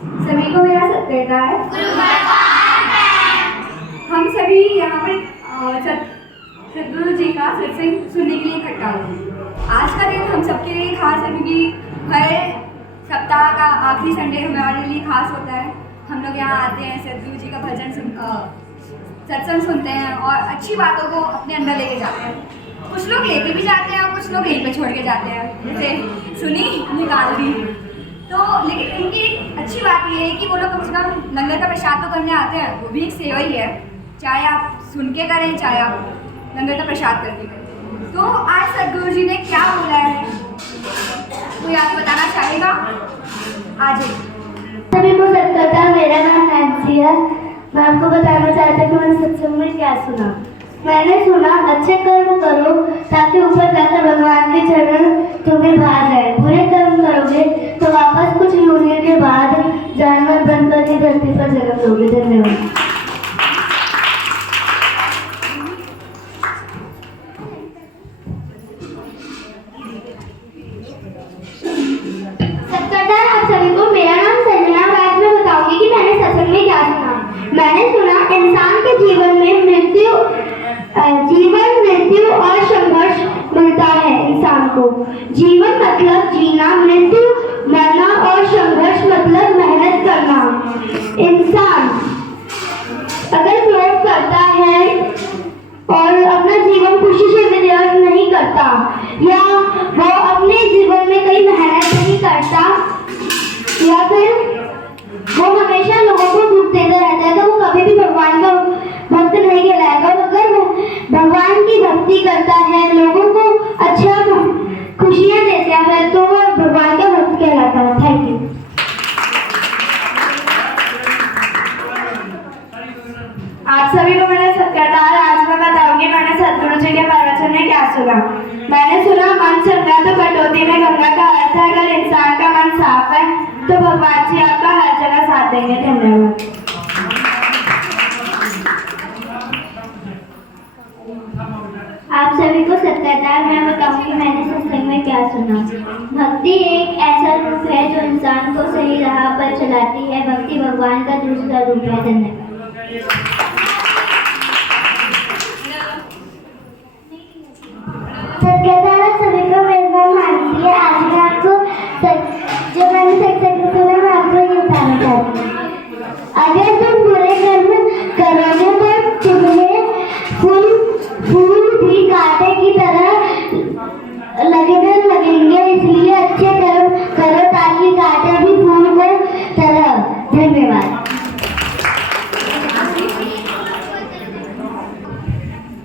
सभी को मेरा सत्कार। हम सभी यहाँ पे सद्गुरु जी का सत्संग सुनने के लिए इकट्ठा हुए। आज का दिन हम सबके लिए खास है क्योंकि हर सप्ताह का आखिरी संडे हमारे लिए खास होता है। हम लोग यहाँ आते हैं, सद्गुरु जी का भजन सत्संग सुनते हैं और अच्छी बातों को अपने अंदर लेके जाते हैं। कुछ लोग लेके भी जाते हैं और कुछ लोग यहीं पे छोड़ के जाते हैं, जैसे सुनी निकाल दी। तो लेकिन इनकी अच्छी बात ये है कि वो लोग कम से कम लंगर का प्रसाद तो करने आते हैं, वो भी एक सेवा ही है, चाहे आप सुन के करें चाहे आप लंगर का प्रसाद करके करें। तो आज सद्गुरु जी ने क्या बोला है कोई आपको बताना चाहेगा? आज सभी को सत्कार। मेरा नाम नैन्सी है। मैं आपको बताना चाहती हूँ कि मैंने सत्संग में क्या सुना। मैंने सुना अच्छे कर्म करो ताकि ऊपर जाकर भगवान के चरण तुम्हें भा जाए। बुरे कर्म करोगे तो वापस कुछ योनियों के बाद जानवर बनकर ही धरती पर जन्म लोगे। धन्यवाद। सत्कार आप सभी को। मेरा नाम संजना। आज मैं बताऊंगी कि मैंने सत्संग में क्या सुना। मैंने सुना इंसान के जीवन में मृत्यु और संघर्ष मिलता है। इंसान को जीवन मतलब जीना, मृत्यु मरना और संघर्ष मतलब मेहनत करना। इंसान अगर प्रयोग करता है और अपना जीवन खुशी से व्यतीत नहीं करता या वो अपने जीवन में कई मेहनत नहीं करता या फिर वो हमेशा लोगों को दुख देता रहता है, तो वो कभी भी भगवान का भक्त नहीं कहलाएगा। अगर वो भगवान की भक्ति करता है, लोगों को अच्छा खुशियाँ देता है, तो वो भगवान का भक्त कहलाता है। Thank you. आप सभी को मेरा सत्कार। आज मैं बताऊंगी मैंने सद्गुरु जी के प्रवचन में क्या सुना। मैंने सुना मन चंगा तो कटौती में गंगा का अर्थ है अगर इंसान का मन साफ है तो भगवान जी आपका हर जगह साथ देंगे। धन्यवाद। आप सभी को सत्कार। मैं बताऊंगी मैंने सत्संग में क्या सुना। भक्ति एक ऐसा रूप है जो इंसान को सही राह पर चलाती है। भक्ति भगवान का दूसरा रूप है। धन्यवाद। सत्कार आप सभी को। मेरा नाम मानसी है। आज मैं आपको जो मैंने सत्संग में सुना मैं आपको ये बताना चाहती हूँ। अगर तुम बुरे कर्म करोगे तो तुम्हें फूल भी कांटे की तरह लगेंगे, इसलिए अच्छे कर्म करो ताकि कांटे भी फूल को तरह। धन्यवाद।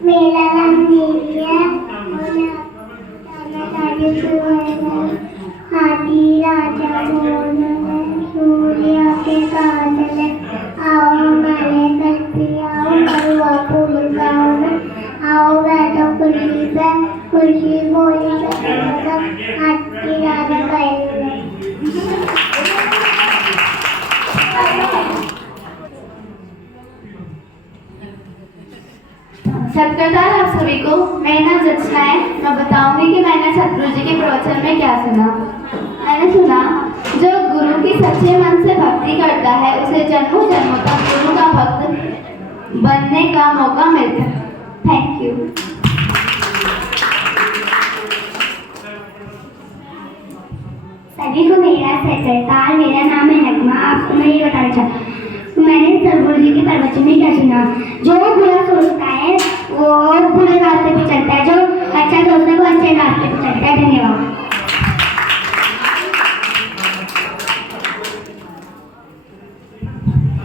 मेरा नाम देवी है। हाथी राजा बोल सूर्य के काजल आओ हमारे घर पे आओ मरुआ फूल गाँव में आओ बैठो खुशी पे खुशी बोली हाथी राजा गए। सत्कार आप सभी को। मेरा नाम जत्सना है। मैं बताऊंगी कि मैंने सतगुरु जी के प्रवचन में क्या सुना। मैंने सुना जो गुरु की सच्चे मन से भक्ति करता है उसे जन्मों जन्मों तक गुरु का भक्त बनने का मौका मिलता है। Thank you. सभी को मेरा सत्कार। मेरा नाम है नगमा। आपको मैं ये बताना चाहती हूँ मैंने सद्गुरु जी के प्रवचन में क्या सुना। जो बुरा सोचता है वो बुरे रास्ते पे चलता है, जो अच्छा सोचता है वो अच्छे रास्ते पे चलता है। धन्यवाद।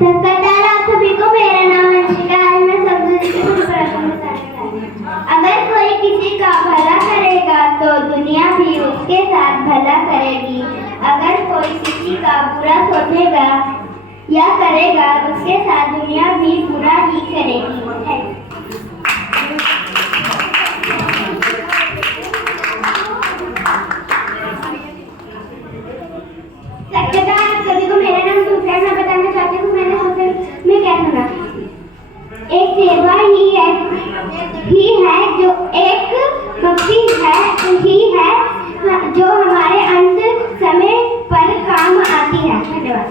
सत्कार आप सभी को। मेरा नाम अंशिका है। मैं सद्गुरु जी के प्रवचन में अगर कोई किसी का भला करेगा तो दुनिया भी उसके साथ भला करेगी। अगर कोई किसी का बुरा सोचेगा या करेगा उसके साथ दुनिया भी बुरा ही करेगी। सभी को मेरा नाम सूफिया। मैं बताना चाहती हूँ मैंने सत्संग में क्या सुना। एक सेवा ही है जो एक भक्ति है जो हमारे अंत समय पर काम आती है। धन्यवाद।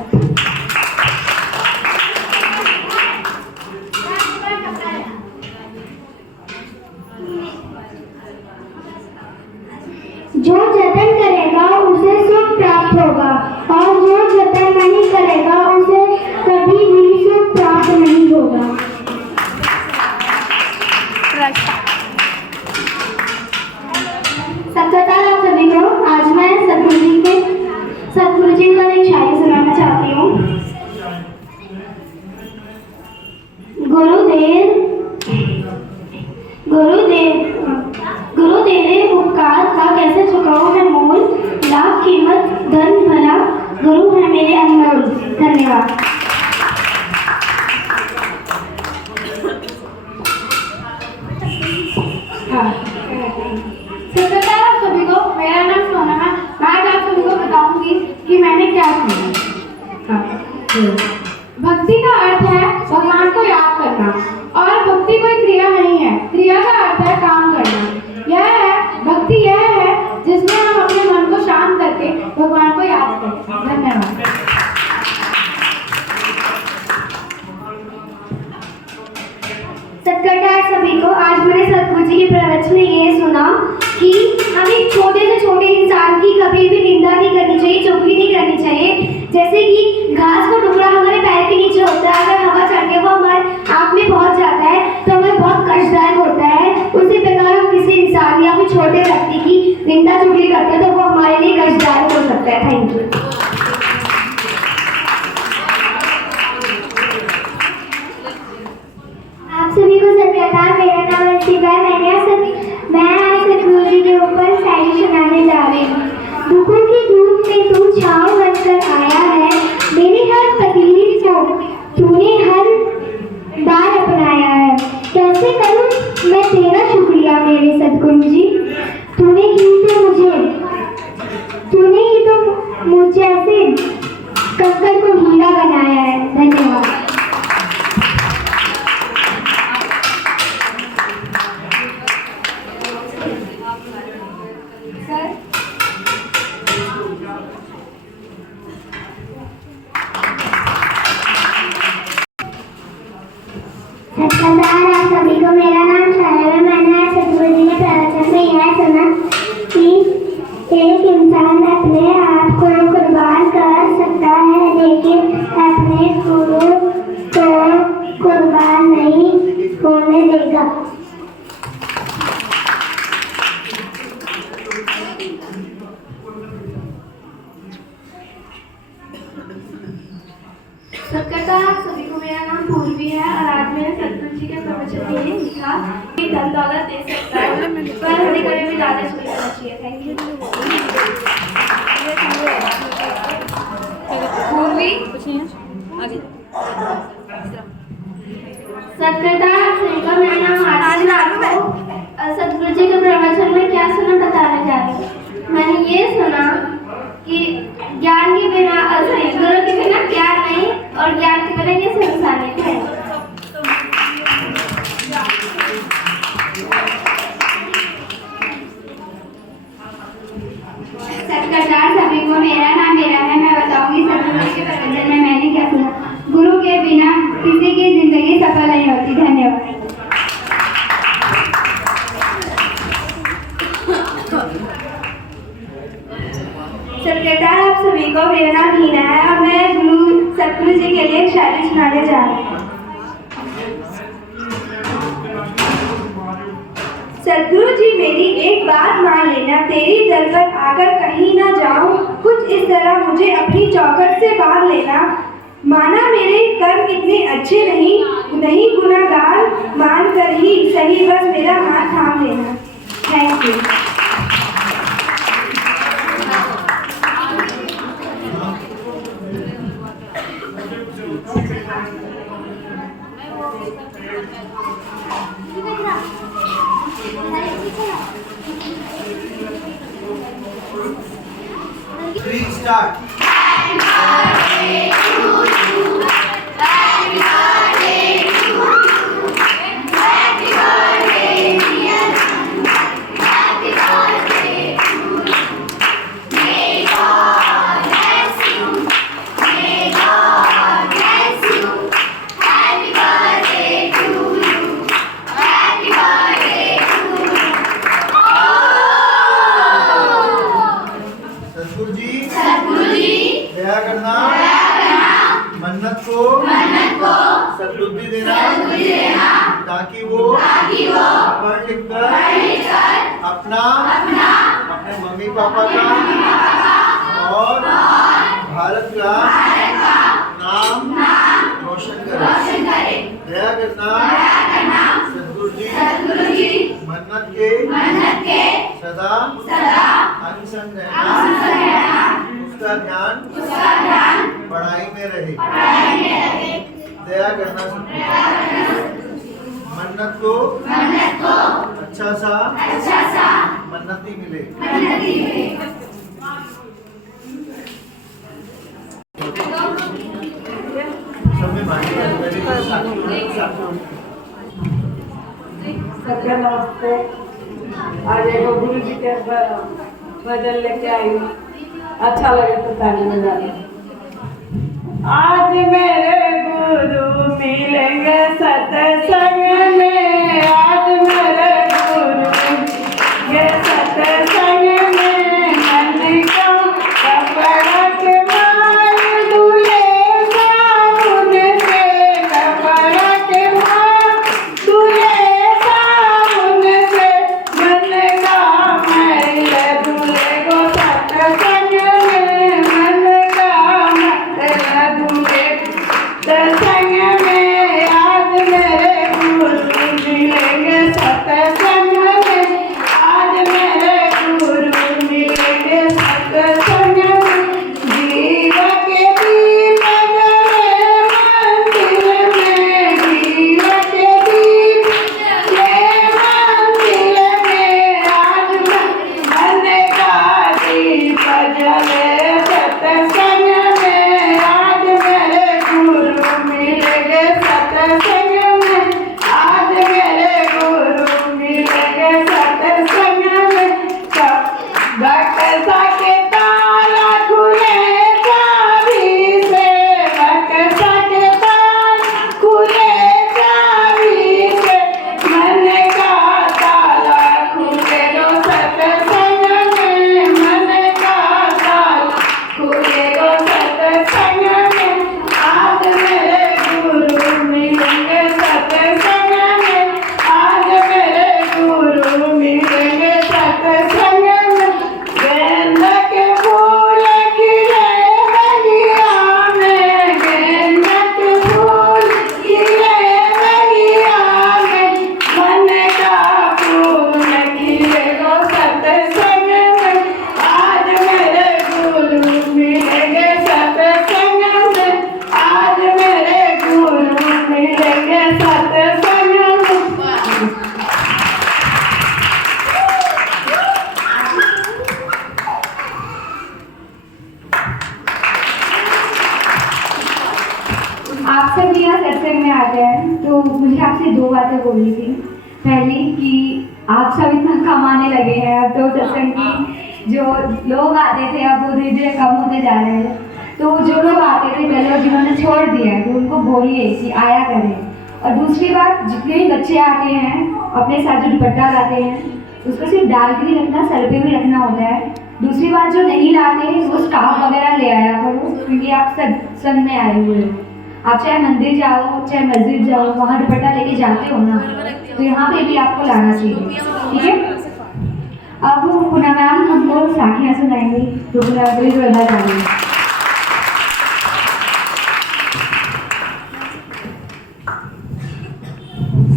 और जो जतन नहीं करेगा उसे कभी भी सुख प्राप्त नहीं होगा। सत्कारतार आप सभी को। आज मैं सतगुरु जी का एक शायरी सुनाना चाहती हूँ। गुरु तेरे उपकार का कैसे चुकाऊं मैं मोल, लाख कीमत धन भला गुरु है मेरे अनमोल। धन्यवाद। सत्कारतार आप सभी को। मेरा नाम सोना है। मैं आज आप सभी को बताऊंगी कि मैंने क्या सुना। भक्ति का अर्थ है भगवान को याद करना, और भक्ति कोई क्रिया नहीं है, क्रिया का अर्थ है काम करना। भक्ति यह है जिसमें हम अपने मन को शांत करके भगवान को याद करें। धन्यवाद। सत्कारतार सभी को। आज मैंने सतगुरु जी के प्रवचन में ये सुना कि हमें छोटे से छोटे इंसान की कभी भी निंदा नहीं करनी चाहिए, चुगली नहीं करनी चाहिए। जैसे कि घास का टुकड़ा हमारे पैर के नीचे होता है, अगर हवा चढ़ के वो हमारे आँख में पहुंच जाता है तो हमें बहुत कष्टदायक होता है। उसी प्रकार हम किसी इंसान या फिर छोटे व्यक्ति की निंदा चुगली करते हैं तो वो हमारे लिए कष्टदायक हो सकता है। Thank you. आप सभी को सत्कारतार। मेरा नाम अर्शिका है। मैं आज सतगुरु जी के ऊपर शायरी सुनाने जा रही हूँ। दुखों की धूप में तू छाँव बनकर आया है, मेरी हर तकलीफ को तूने हर बार अपनाया है। कैसे करूँ मैं तेरा शुक्रिया मेरे सतगुरु जी, तूने ही तो मुझे ऐसे कंकड़ को हीरा बनाया है। धन्यवाद। सत्कारतार आप सभी को। मेरा नाम शायरा है। मैंने आज सतगुरु जी के प्रवचन में यह सुना कि एक इंसान अपने आप को कुर्बान कर सकता है लेकिन अपने गुरु को कुर्बान नहीं होने देगा। सत्कारतार आप सभी को। मेरा नाम पूर्वी है और आज मैंने सतगुरु जी के प्रवचन में ये लिखा कि धन दौलत दे सकता है पर हमें कभी भी लालच नहीं करना चाहिए। Thank you. पूर्वी सत्कारतार आप सभी को। मेरा नाम सतगुरु जी के प्रवचन में क्या सुना बताने जा रही हूँ। मैंने ये सुना कि ज्ञान के बिना गुरु के बिना ज्ञान नहीं और ज्ञान के बिना ये संसार नहीं है। सत्कारतार सभी को। मेरा नाम मेरा है। मैं बताऊंगी सतगुरु जी के प्रवचन में मैंने क्या सुना। गुरु के बिना किसी की जिंदगी सफल नहीं होती। धन्यवाद। सत्कारतार आप सभी को। मेरा नाम हीना है और मैं सतगुरु जी के लिए एक शायरी सुनाने जा रही हूँ। सतगुरु जी मेरी एक बात मान लेना, तेरी दर पर आकर कहीं ना जाऊं, कुछ इस तरह मुझे अपनी चौखट से बांध लेना। माना मेरे कर्म इतने अच्छे नहीं गुनाहगार, मान कर ही सही बस मेरा हाथ थाम लेना। Thank you. Start. सतगुरु जी दया करना, मन्नत को सद्बुद्धि देना, ताकि वो पढ़ लिख कर अपना अपने मम्मी पापा का और भारत का नाम रोशन करे। दया करना, सद्गुरु जी मन्नत के सदा अंग संग रहना, उसका ध्यान पढ़ाई में रहे। दया करना, मन्नत को अच्छा सा मन्नती मिले। सब में बांट सबके नमस्ते। आज एक गुरु जी के भजन लेके आई, अच्छा लगे तो ताली बजाना। आज मेरे गुरु मिलेंगे सत्संग में, आज मेरे गुरु मिलेंगे सत्संग में, मन का कपड़ा के माल दूल्हे साबुन से, कपड़ा के माल दूल्हे साबुन से, मन का मैल दूल्हे को सत्संग में, मन का मैल दूल्हे सत्संग में। आज मेरे गुरु मिलेंगे सत्संग में, आज मेरे गुरु मिलेंगे सत्संग में। जीव के दीप जले मंदिर में, जीव के दीप जले मंदिर में, आज मन का दीप जले सत्संग में। आज मेरे गुरु मिलेंगे सत्संग में, आज मेरे गुरु मिलेंगे सत्संग में। बक्सा के ताला खुले चाबी से, बक्सा के ताला खुले चाबी से, मन का ताला खुले गो सत्संग में, मन का ताला खुले गो सत्संग में। आज मेरे गुरु मिलेंगे सत्संग में, आज मेरे गुरु मिलेंगे सत्संग में। गेंद के फूल खिले बगिया में, गेंद के फूल खिले बगिया में, मन का फूल खिले गो सत्संग में। आज मेरे गुरु मिलेंगे सत्संग में, आज मेरे गुरु मिलेंगे सत्संग में। आप सब यहाँ सत्संग में आते हैं तो मुझे आपसे दो बातें बोलनी थी। पहली कि आप सब इतना कमाने लगे हैं, अब तो सत्संग की जो लोग आते थे अब वो धीरे धीरे कम होते जा रहे हैं। तो जो लोग आते थे पहले और जिन्होंने छोड़ दिया है तो उनको बोलिए कि आया करें। और दूसरी बात, जितने भी बच्चे आते हैं अपने साथ जो दुपट्टा लाते हैं उसको सिर्फ डाल के नहीं रखना, सर पे भी रखना होता है। दूसरी बात, जो नहीं लाते वो स्कार्फ वगैरह ले आया करो, क्योंकि आप सत्संग में आए हुए हो। आप चाहे मंदिर जाओ चाहे मस्जिद जाओ, वहाँ दुपट्टा लेके जाते हो ना, तो यहाँ पे भी आपको लाना चाहिए, ठीक है। अब पुनः मैम हमको साखियाँ सुनाएंगी, तो बता जाएंगे।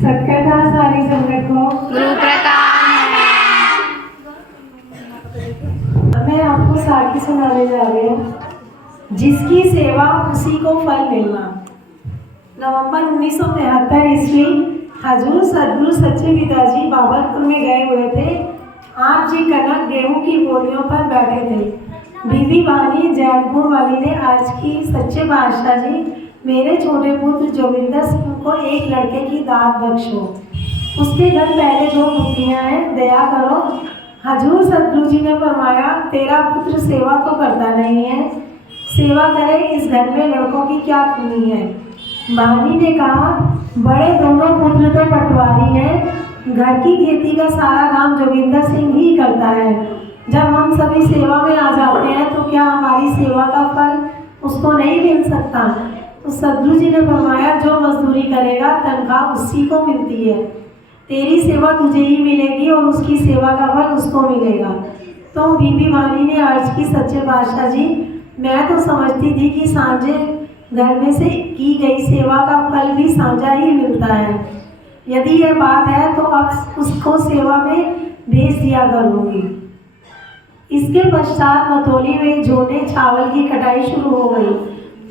सत्कथा सारी संगत को मैं आपको साखी सुनाने जा रही हूँ। जिसकी सेवा उसी को फल मिलना। नवंबर 1973 ईस्वी हजूर सदगुरु सच्चे पिताजी बाबरपुर में गए हुए थे। आप जी कनक गेहूं की बोरियों पर बैठे थे। बीबी वानी जैनपुर वाली ने अर्ज की, सच्चे बादशाह जी, मेरे छोटे पुत्र जोगिंदर सिंह को एक लड़के की दात बख्शो। उसके घर पहले 2 पुत्रियां हैं, दया करो। हजूर सदगुरु जी ने फरमाया, तेरा पुत्र सेवा तो करता नहीं है, सेवा करे, इस घर में लड़कों की क्या कमी है। वानी ने कहा, बड़े दोनों पुत्र तो पटवारी हैं, घर की खेती का सारा काम जोगिंदर सिंह ही करता है। जब हम सभी सेवा में आ जाते हैं तो क्या हमारी सेवा का फल उसको नहीं मिल सकता। तो सदगुरु जी ने फरमाया जो मजदूरी करेगा तनख्वाह उसी को मिलती है, तेरी सेवा तुझे ही मिलेगी और उसकी सेवा का फल उसको मिलेगा। तो बीबी वाणी ने अर्ज की, सच्चे बादशाह जी मैं तो समझती थी कि सांझे घर में से की गई सेवा का फल भी साझा ही मिलता है। यदि यह बात है तो अब उसको सेवा में भेज दिया करूँगी। इसके पश्चात मथोली में झोने चावल की कटाई शुरू हो गई।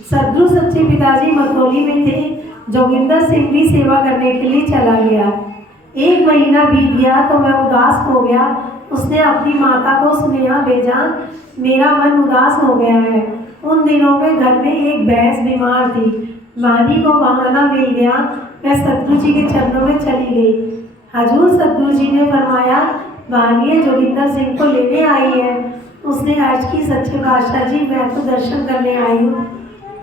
सदगुरु सच्चे पिताजी मथोली में थे। जोगिंदर सिंह भी सेवा करने के लिए चला गया। 1 महीना बीत गया तो वह उदास हो गया। उसने अपनी माता को सुनेहा भेजा, मेरा मन उदास हो गया है। उन दिनों में घर में एक भैंस बीमार थी। वाणी को बहाना मिल गया, वह सदगुरु जी के चरणों में चली गई। हजूर सदगुरु जी ने फरमाया, वाणी जोगिंदर सिंह को लेने आई है। उसने अर्ज की, सच्चे बादशाह जी मैं तो दर्शन करने आई हूँ।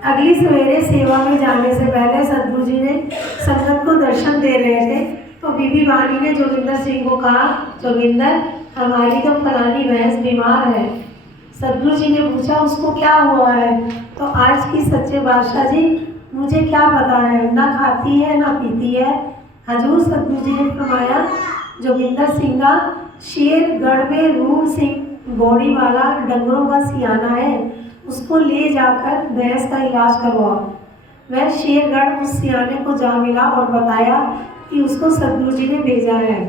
अगली सवेरे सेवा में जाने से पहले सदगुरु जी ने संगत को दर्शन दे रहे थे तो बीबी वाणी ने जोगिंदर सिंह को कहा, जोगिंदर हमारी तो फलानी भैंस बीमार है। सदगुरु जी ने पूछा उसको क्या हुआ है? तो अर्ज की, सच्चे बादशाह जी मुझे क्या पता है, ना खाती है ना पीती है। हजूर सदगुरु जी ने फरमाया, जोगिंदर सिंह का शेरगढ़ में रूम सिंह घोड़ी वाला डंगरों का सियाना है, उसको ले जाकर भैंस का इलाज करवाओ। वह शेरगढ़ उस सियाने को जा मिला और बताया कि उसको सदगुरु जी ने भेजा है,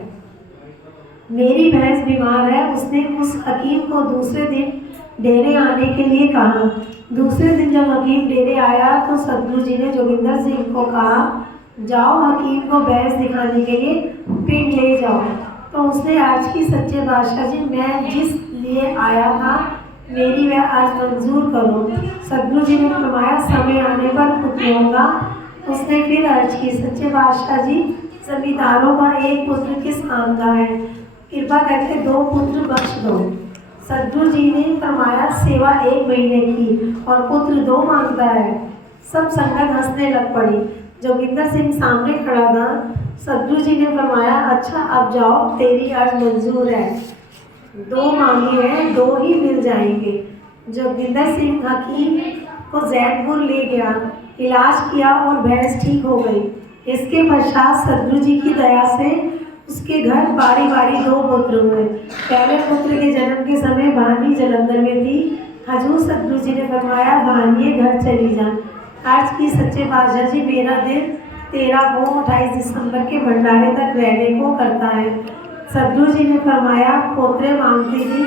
मेरी भैंस बीमार है। उसने उस हकीम को दूसरे दिन डेरे आने के लिए कहा। दूसरे दिन जब हकीम डेरे आया तो सदगुरु जी ने जोगिंदर सिंह को कहा, जाओ हकीम को भैंस दिखाने के लिए पिंड ले जाओ। तो उसने अर्ज की, सच्चे बादशाह जी मैं जिस लिए आया था मेरी वह अर्ज मंजूर करो। सदगुरु जी ने फरमाया, समय आने पर पुत्र होगा। उसने फिर अर्ज की, सच्चे बादशाह जी जमींदारों का एक पुत्र किस काम का है, कृपा करके 2 पुत्र बख्श दो। सदगुरु जी ने फरमाया, सेवा 1 महीने की और पुत्र 2 मांगता है। सब संगत हंसने लग पड़ी। जोगिंदर सिंह सामने खड़ा था। सदगुरु जी ने फरमाया, अच्छा अब जाओ, तेरी अर्ज मंजूर है। 2 मांगी है, 2 ही मिल जाएंगे। जोगिंदर सिंह हकीम को जैदपुर ले गया, इलाज किया और भैंस ठीक हो गई। इसके पश्चात सदगुरु जी की दया से उसके घर बारी बारी 2 पुत्र हुए। पहले पुत्र के जन्म के समय वाणी जलंधर में थी। हजूर सदगुरु जी ने फरमाया, वाणी घर चली जा। आज की, सच्चे बादशाह जी मेरा दिल 13 को 28 दिसंबर के भंडारे तक रहने को करता है। सदगुरु जी ने फरमाया, पोतरे मांगती थी,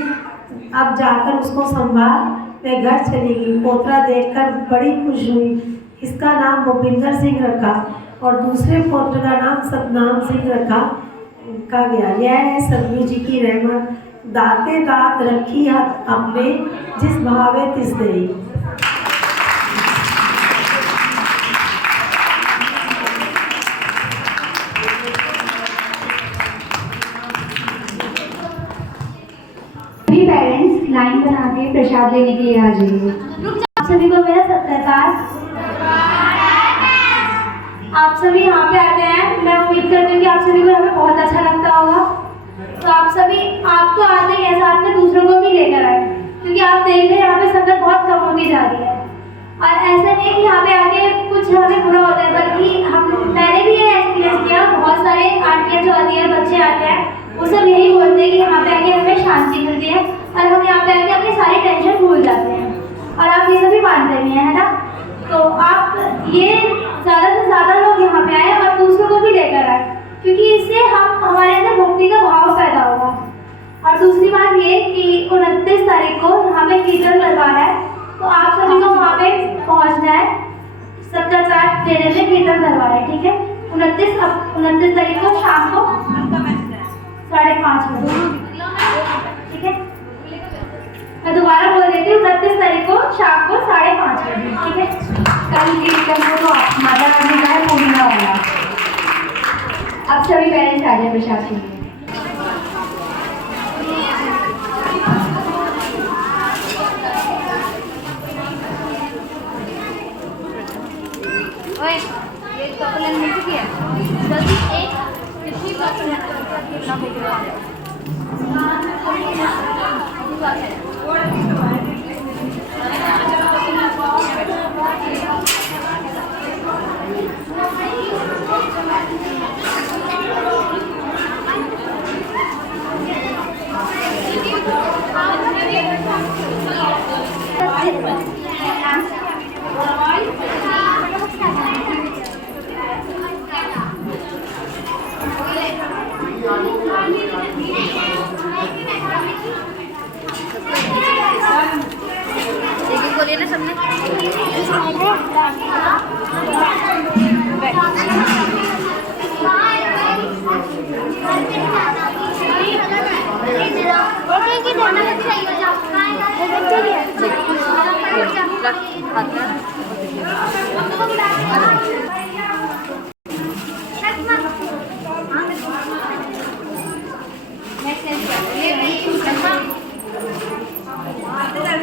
अब जाकर उसको संभाल। वह घर चली गई। पोतरा देखकर बड़ी खुश हुई। इसका नाम भूपिंदर सिंह रखा और दूसरे पुत्र का नाम सतनाम सिंह रखा गया। यह है सदगुरु जी की रहमत, दाते दात रखी हाथ अपने, जिस भावे तिस देई। सभी पेरेंट्स लाइन बना के प्रसाद लेने के लिए आ जाइए। आप सभी को मेरा सत्कार। आप सभी यहाँ पे आते हैं, मैं उम्मीद करती हूँ कि आप सभी को हमें बहुत अच्छा लगता होगा। तो आप तो आते ही हैं, साथ में दूसरों को भी लेकर आए, क्योंकि आप देख रहे हैं यहाँ पे संगत बहुत कम होती जा रही है। और ऐसा नहीं है कि यहाँ पे आके कुछ हमें बुरा होता है, बल्कि मैंने भी ये एक्सपीरियंस किया। बहुत सारे आंटियाँ जो आती हैं, बच्चे आते हैं, वो सब यही बोलते हैं कि यहाँ पे आके हमें शांति मिलती है और हम यहाँ पे आके अपनी सारी टेंशन भूल जाते हैं। और आप ये सभी मानते भी हैं, है ना? तो आप ये ज़्यादा से ज़्यादा लोग यहाँ पे आए और दूसरों को भी लेकर आए, क्योंकि इससे हमारे अंदर भक्ति का भाव पैदा होगा। और दूसरी बात ये कि 29 तारीख को यहाँ पे कीर्तन दरबार है, तो आप सभी को वहाँ पे पहुँचना है। 70 डेरे में कीर्तन दरबार है, ठीक है? 29 तारीख को शाम को 5:30 बजे, ठीक है? मैं दोबारा बोल देती हूँ, 29 तारीख को शाम को 5:30 बजे, ठीक है? कल कीर्तन को तो माता रानी का है, पूर्णिमा वाला। अब सभी पेरेंट्स आ जाए प्रसाद के लिए। ओए, ये कपल मिल चुकी है। जल्दी एक किसी बात पर ना हो।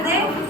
Next.